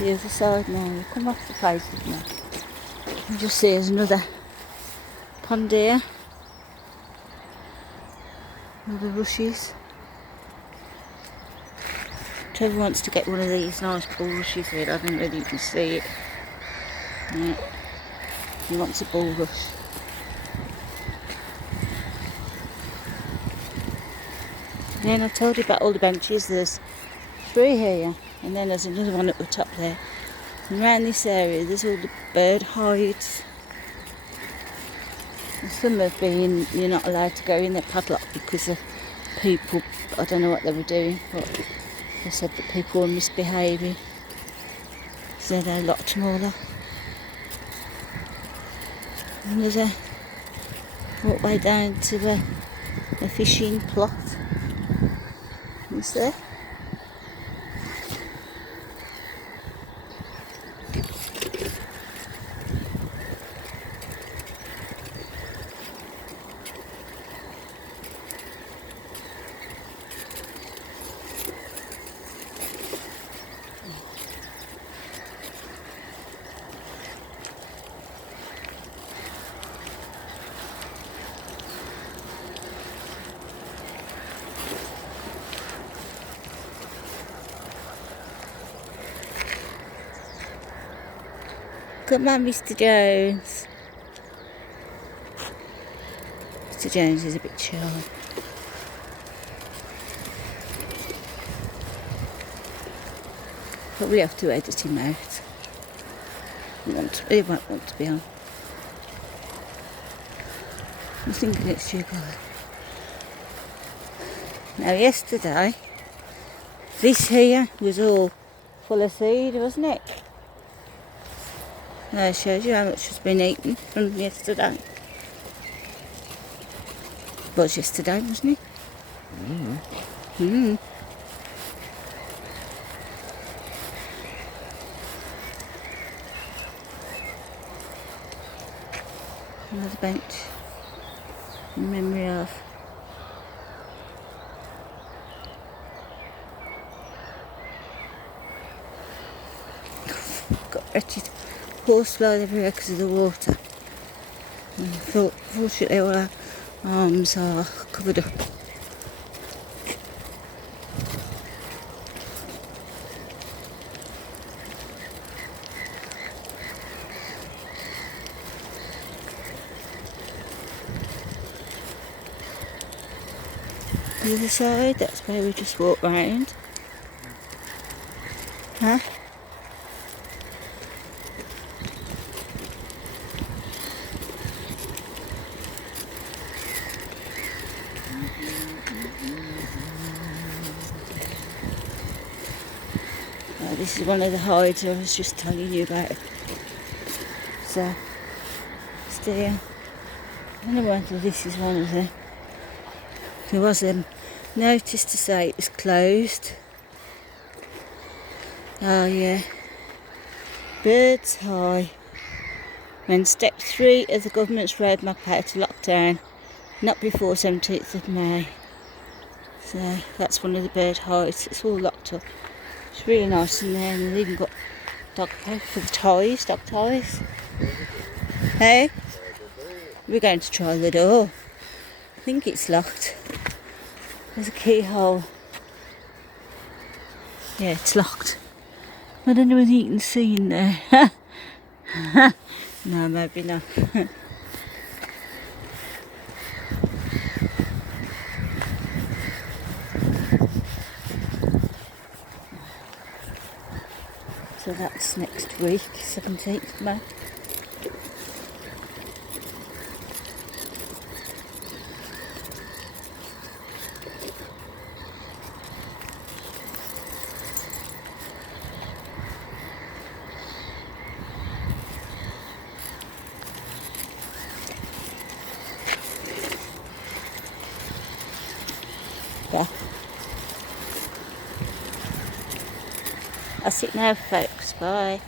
to the other side now. You come off the places now. You just see there's another pond here. Another rushes. Trevor wants to get one of these nice bulrushes here. I don't know whether you can see it. Yeah. He wants a bulrush. Then I told you about all the benches. There's 3 here, and then there's another one at the top there. And around this area there's all the bird hides. And some have been, you're not allowed to go in, they're padlocked because of people. I don't know what they were doing, but they said that people were misbehaving. So they locked them all up. And there's a walkway down to a fishing plot. Is there? Come on, Mr. Jones. Mr. Jones is a bit shy. Probably have to edit him out. He won't want to be on. I'm thinking it's you guys. Now yesterday, this here was all full of seed, wasn't it? That shows you how much has been eaten from yesterday. It was yesterday, wasn't it? Another bench in memory of. Got wretched horsefly everywhere because of the water. And fortunately all our arms are covered up. The other side, that's where we just walk round. Huh? This is one of the hides I was just telling you about. So, still, I don't know whether this is one of them. There was a notice to say it was closed. Oh yeah. Birds high. When step 3 of the government's roadmap out to lockdown, not before 17th of May. So that's one of the bird hides. It's all locked up. It's really nice in there, and they've even got dog poke for the ties, dog ties. Hey? We're going to try the door. I think it's locked. There's a keyhole. Yeah, it's locked. I don't know whether you can see in there. No, maybe not. So that's next week, 17th May. Yeah. That's it now, folks. Bye.